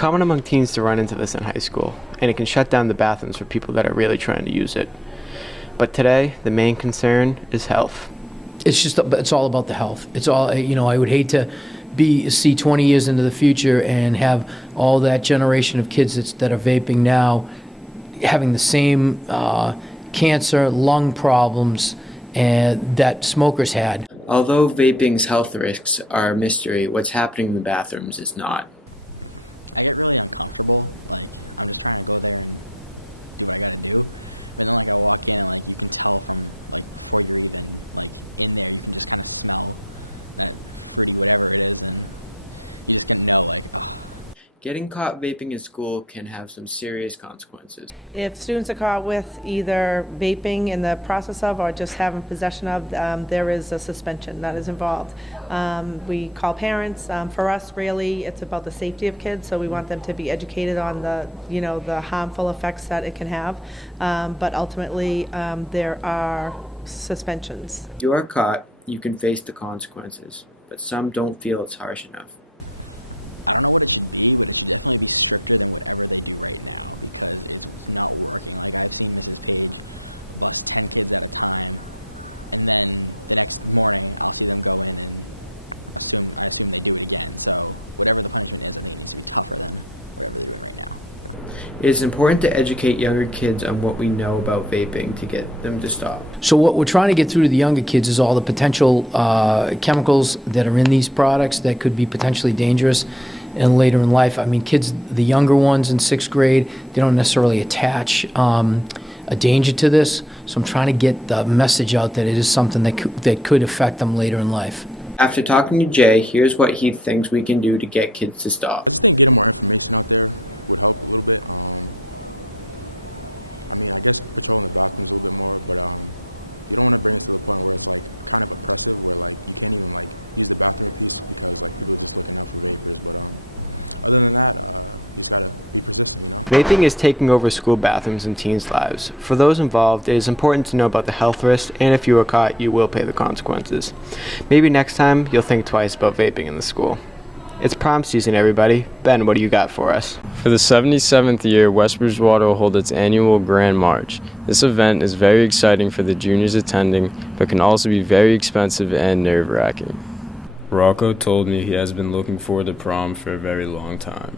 common among teens to run into this in high school, and it can shut down the bathrooms for people that are really trying to use it. But today, the main concern is health. It's all about the health. It's all, I would hate to see 20 years into the future and have all that generation of kids that are vaping now having the same cancer, lung problems that smokers had. Although vaping's health risks are a mystery, what's happening in the bathrooms is not. Getting caught vaping in school can have some serious consequences. If students are caught with either vaping in the process of or just having possession of, there is a suspension that is involved. We call parents. For us, really, it's about the safety of kids, so we want them to be educated on the harmful effects that it can have. But ultimately, there are suspensions. If you are caught, you can face the consequences, but some don't feel it's harsh enough. It is important to educate younger kids on what we know about vaping to get them to stop. So what we're trying to get through to the younger kids is all the potential chemicals that are in these products that could be potentially dangerous and later in life. I mean, kids, the younger ones in 6th grade, they don't necessarily attach a danger to this. So I'm trying to get the message out that it is something that could affect them later in life. After talking to Jay, here's what he thinks we can do to get kids to stop. Vaping is taking over school bathrooms and teens' lives. For those involved, it is important to know about the health risks, and if you are caught, you will pay the consequences. Maybe next time, you'll think twice about vaping in the school. It's prom season, everybody. Ben, what do you got for us? For the 77th year, West Bridgewater will hold its annual Grand March. This event is very exciting for the juniors attending, but can also be very expensive and nerve-wracking. Rocco told me he has been looking forward to prom for a very long time.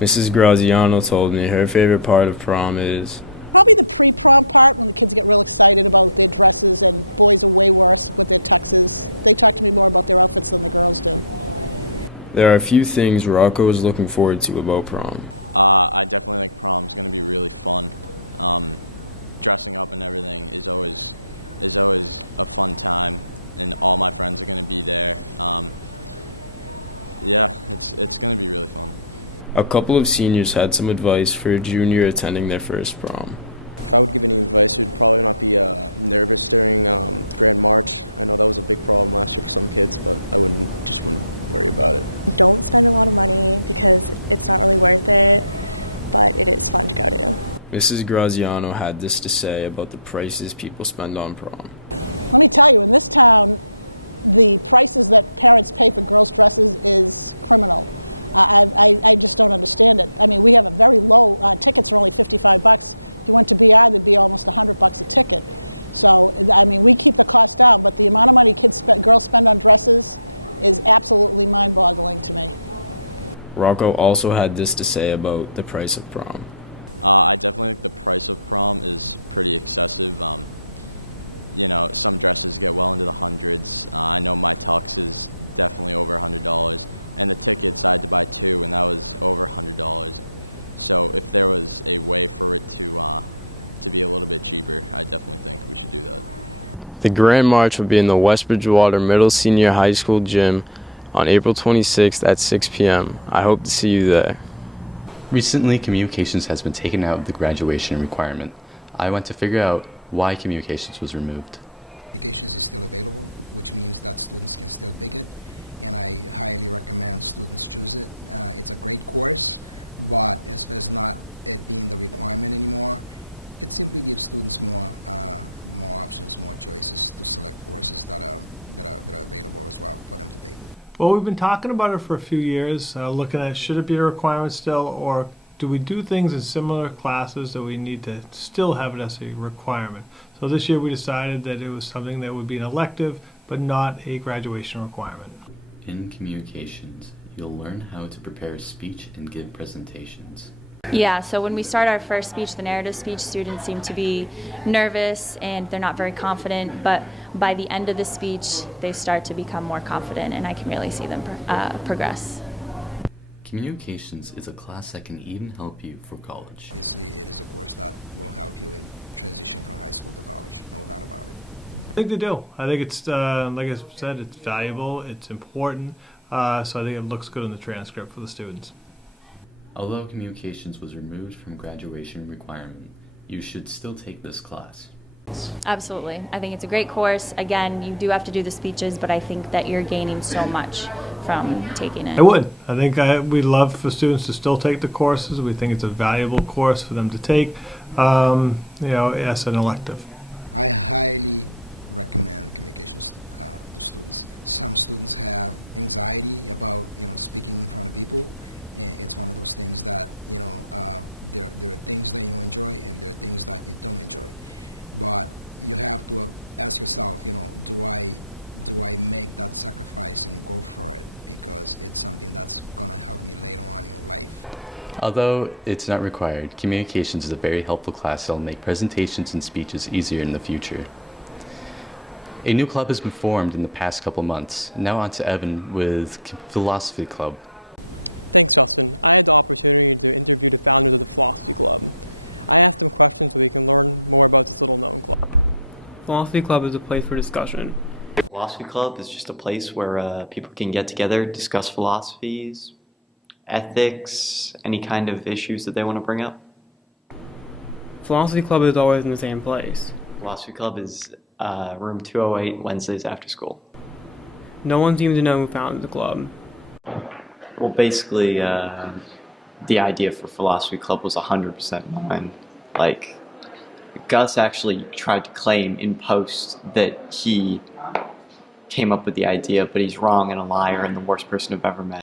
Mrs. Graziano told me her favorite part of prom is there are a few things Rocco is looking forward to about prom. A couple of seniors had some advice for a junior attending their first prom. Mrs. Graziano had this to say about the prices people spend on prom. Rocco also had this to say about the price of prom. The Grand March will be in the West Bridgewater Middle Senior High School gym on April 26th at 6 p.m. I hope to see you there. Recently, communications has been taken out of the graduation requirement. I went to figure out why communications was removed. Well, we've been talking about it for a few years, looking at should it be a requirement still, or do we do things in similar classes that we need to still have it as a requirement? So this year we decided that it was something that would be an elective, but not a graduation requirement. In communications, you'll learn how to prepare a speech and give presentations. Yeah, so when we start our first speech, the narrative speech, students seem to be nervous and they're not very confident, but by the end of the speech, they start to become more confident, and I can really see them progress. Communications is a class that can even help you for college. I think they do. I think it's, like I said, it's valuable, it's important, so I think it looks good in the transcript for the students. Although communications was removed from graduation requirement, you should still take this class. Absolutely. I think it's a great course. Again, you do have to do the speeches, but I think that you're gaining so much from taking it. I would. I think we'd love for students to still take the courses. We think it's a valuable course for them to take, as an elective. Although it's not required, communications is a very helpful class that will make presentations and speeches easier in the future. A new club has been formed in the past couple months. Now on to Evan with Philosophy Club. Philosophy Club is a place for discussion. Philosophy Club is just a place where people can get together, discuss philosophies, ethics, any kind of issues that they want to bring up. Philosophy Club is always in the same place. Philosophy Club is room 208, Wednesdays after school. No one seems to know who founded the club. Well, basically, the idea for Philosophy Club was 100% mine. Like, Gus actually tried to claim in post that he came up with the idea, but he's wrong and a liar and the worst person I've ever met.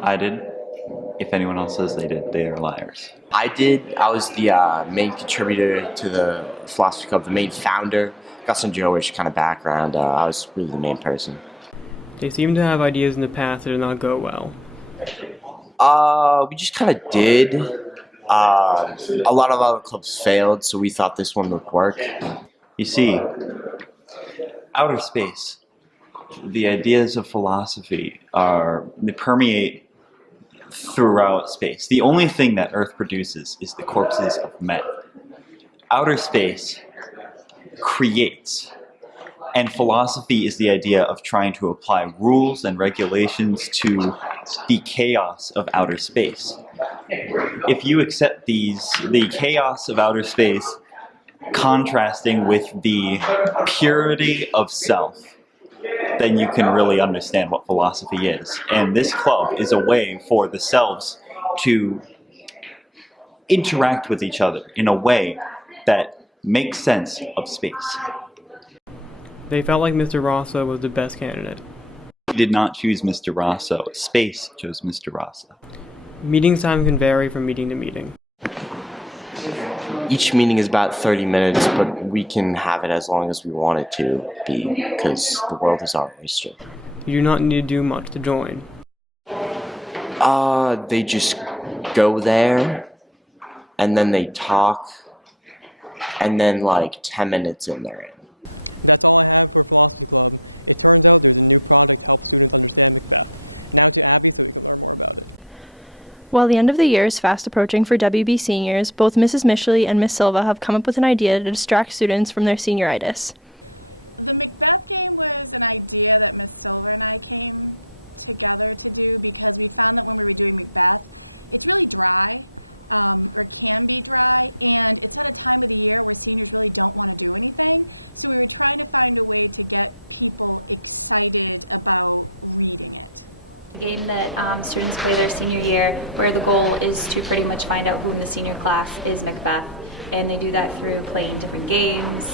I did. If anyone else says they did, they are liars. I did. I was the main contributor to the Philosophy Club, the main founder. Got some Jewish kind of background. I was really the main person. They seem to have ideas in the past that did not go well. We just kind of did. A lot of other clubs failed, so we thought this one would work. You see, outer space, the ideas of philosophy they permeate throughout space. The only thing that Earth produces is the corpses of men. Outer space creates, and philosophy is the idea of trying to apply rules and regulations to the chaos of outer space. If you accept the chaos of outer space contrasting with the purity of self, then you can really understand what philosophy is. And this club is a way for the selves to interact with each other in a way that makes sense of space. They felt like Mr. Rosso was the best candidate. We did not choose Mr. Rosso. Space chose Mr. Rosso. Meeting time can vary from meeting to meeting. Each meeting is about 30 minutes, but we can have it as long as we want it to be, because the world is our oyster. You do not need to do much to join. They just go there, and then they talk, and then like 10 minutes in, they're in. While the end of the year is fast approaching for WB seniors, both Mrs. Mishley and Miss Silva have come up with an idea to distract students from their senioritis. A game that students play their senior year, where the goal is to pretty much find out who in the senior class is MacBeth. And they do that through playing different games.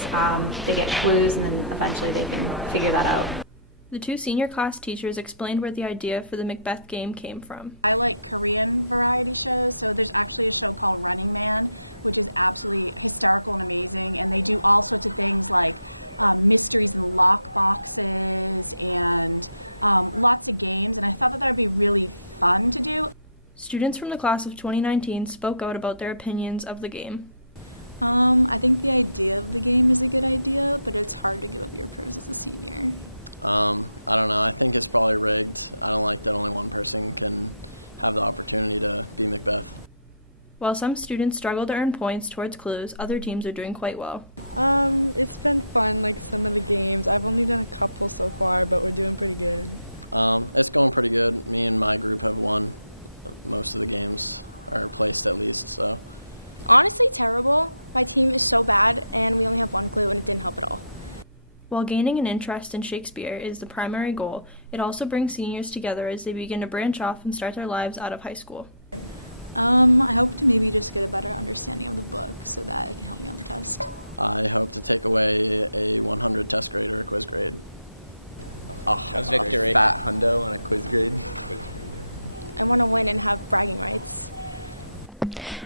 They get clues, and then eventually they can figure that out. The two senior class teachers explained where the idea for the MacBeth game came from. Students from the class of 2019 spoke out about their opinions of the game. While some students struggle to earn points towards clues, other teams are doing quite well. While gaining an interest in Shakespeare is the primary goal, it also brings seniors together as they begin to branch off and start their lives out of high school.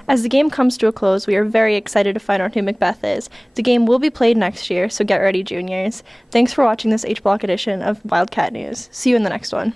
As the game comes to a close, we are very excited to find out who MacBeth is. The game will be played next year, so get ready, juniors. Thanks for watching this H-Block edition of Wildcat News. See you in the next one.